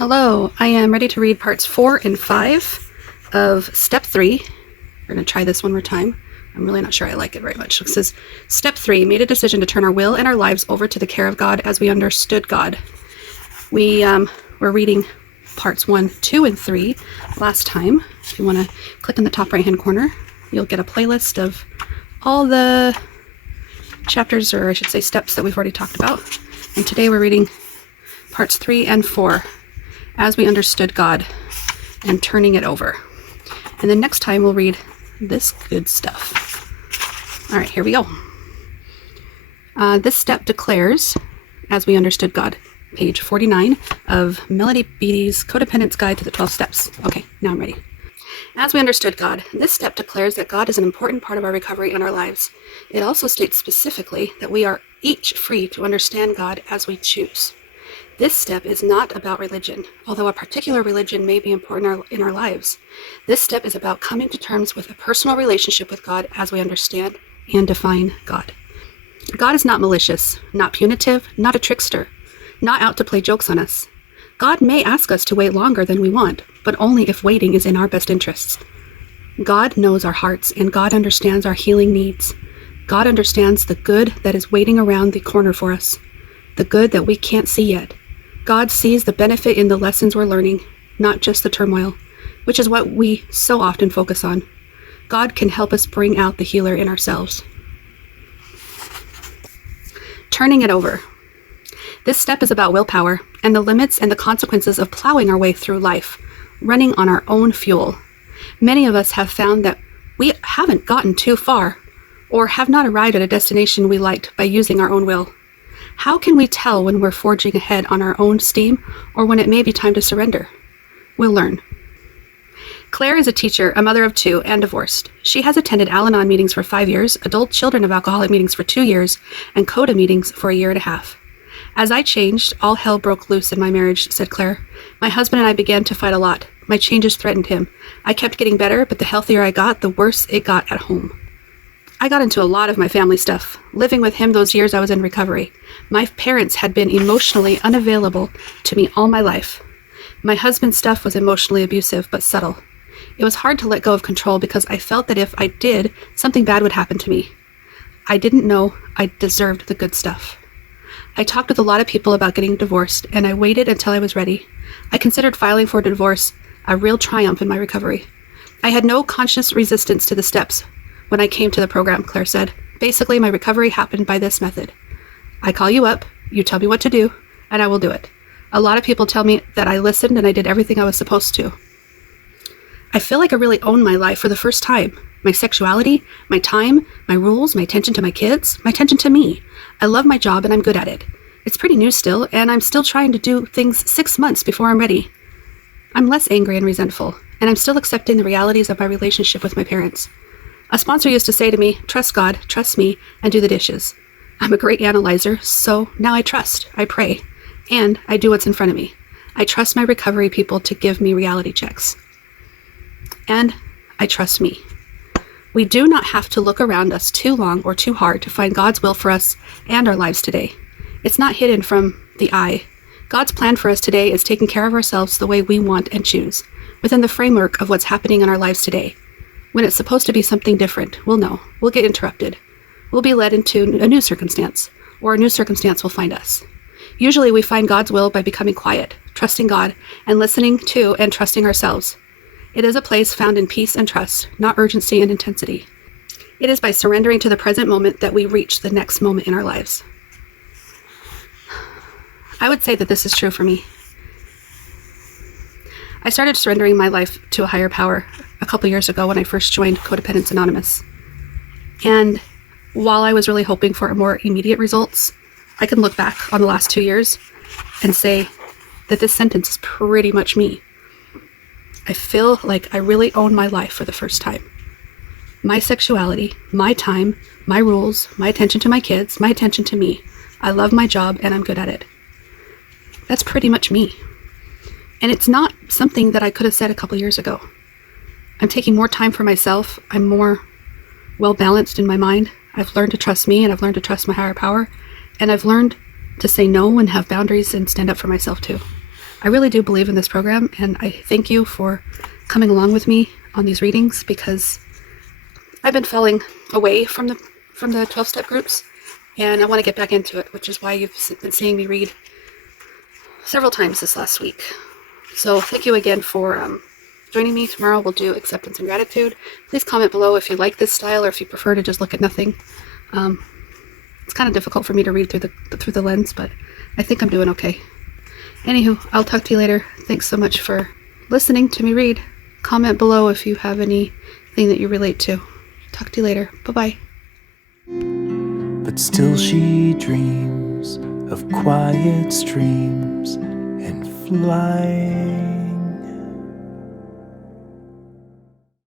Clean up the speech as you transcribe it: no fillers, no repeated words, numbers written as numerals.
Hello, I am ready to read parts 4 and 5 of step 3. We're going to try this one more time. I'm really not sure I like it very much. It says, step 3, made a decision to turn our will and our lives over to the care of God as we understood God. We were reading parts 1, 2, and 3 last time. If you want to click in the top right hand corner, you'll get a playlist of all the chapters, or I should say steps, that we've already talked about. And today we're reading parts 3 and 4. As we understood God and turning it over. And then next time we'll read this good stuff. All right, here we go. This step declares, as we understood God, page 49 of Melody Beattie's Codependents Guide to the 12 Steps. Okay, now I'm ready. As we understood God, this step declares that God is an important part of our recovery and our lives. It also states specifically that we are each free to understand God as we choose. This step is not about religion, although a particular religion may be important in our lives. This step is about coming to terms with a personal relationship with God as we understand and define God. God is not malicious, not punitive, not a trickster, not out to play jokes on us. God may ask us to wait longer than we want, but only if waiting is in our best interests. God knows our hearts, and God understands our healing needs. God understands the good that is waiting around the corner for us, the good that we can't see yet. God sees the benefit in the lessons we're learning, not just the turmoil, which is what we so often focus on. God can help us bring out the healer in ourselves. Turning it over. This step is about willpower and the limits and the consequences of plowing our way through life, running on our own fuel. Many of us have found that we haven't gotten too far or have not arrived at a destination we liked by using our own will. How can we tell when we're forging ahead on our own steam or when it may be time to surrender? We'll learn. Claire is a teacher, a mother of 2, and divorced. She has attended Al-Anon meetings for 5 years, adult children of alcoholic meetings for 2 years, and CODA meetings for 1.5 years. As I changed, all hell broke loose in my marriage, said Claire. My husband and I began to fight a lot. My changes threatened him. I kept getting better, but the healthier I got, the worse it got at home. I got into a lot of my family stuff, living with him those years I was in recovery. My parents had been emotionally unavailable to me all my life. My husband's stuff was emotionally abusive, but subtle. It was hard to let go of control because I felt that if I did, something bad would happen to me. I didn't know I deserved the good stuff. I talked with a lot of people about getting divorced, and I waited until I was ready. I considered filing for a divorce a real triumph in my recovery. I had no conscious resistance to the steps. When I came to the program, Claire said, basically my recovery happened by this method. I call you up, you tell me what to do, and I will do it. A lot of people tell me that I listened and I did everything I was supposed to. I feel like I really own my life for the first time. My sexuality, my time, my rules, my attention to my kids, my attention to me. I love my job and I'm good at it. It's pretty new still, and I'm still trying to do things 6 months before I'm ready. I'm less angry and resentful, and I'm still accepting the realities of my relationship with my parents. A sponsor used to say to me, trust God, trust me, and do the dishes. I'm a great analyzer, so now I trust, I pray, and I do what's in front of me. I trust my recovery people to give me reality checks. And I trust me. We do not have to look around us too long or too hard to find God's will for us and our lives today. It's not hidden from the eye. God's plan for us today is taking care of ourselves the way we want and choose, within the framework of what's happening in our lives today. When it's supposed to be something different, we'll know. We'll get interrupted. We'll be led into a new circumstance, or a new circumstance will find us. Usually we find God's will by becoming quiet, trusting God, and listening to and trusting ourselves. It is a place found in peace and trust, not urgency and intensity. It is by surrendering to the present moment that we reach the next moment in our lives. I would say that this is true for me. I started surrendering my life to a higher power a couple years ago when I first joined Codependents Anonymous. And while I was really hoping for more immediate results, I can look back on the last 2 years and say that this sentence is pretty much me. I feel like I really own my life for the first time. My sexuality, my time, my rules, my attention to my kids, my attention to me. I love my job and I'm good at it. That's pretty much me. And it's not something that I could have said a couple years ago. I'm taking more time for myself. I'm more well-balanced in my mind. I've learned to trust me, and I've learned to trust my higher power. And I've learned to say no and have boundaries and stand up for myself too. I really do believe in this program, and I thank you for coming along with me on these readings, because I've been falling away from the 12-step groups, and I want to get back into it, which is why you've been seeing me read several times this last week. So thank you again for joining me. Tomorrow we'll do acceptance and gratitude. Please comment below if you like this style or if you prefer to just look at nothing. It's kind of difficult for me to read through the lens, but I think I'm doing okay. Anywho, I'll talk to you later. Thanks so much for listening to me read. Comment below if you have anything that you relate to. Talk to you later. Bye-bye. But still she dreams of quiet streams and flight.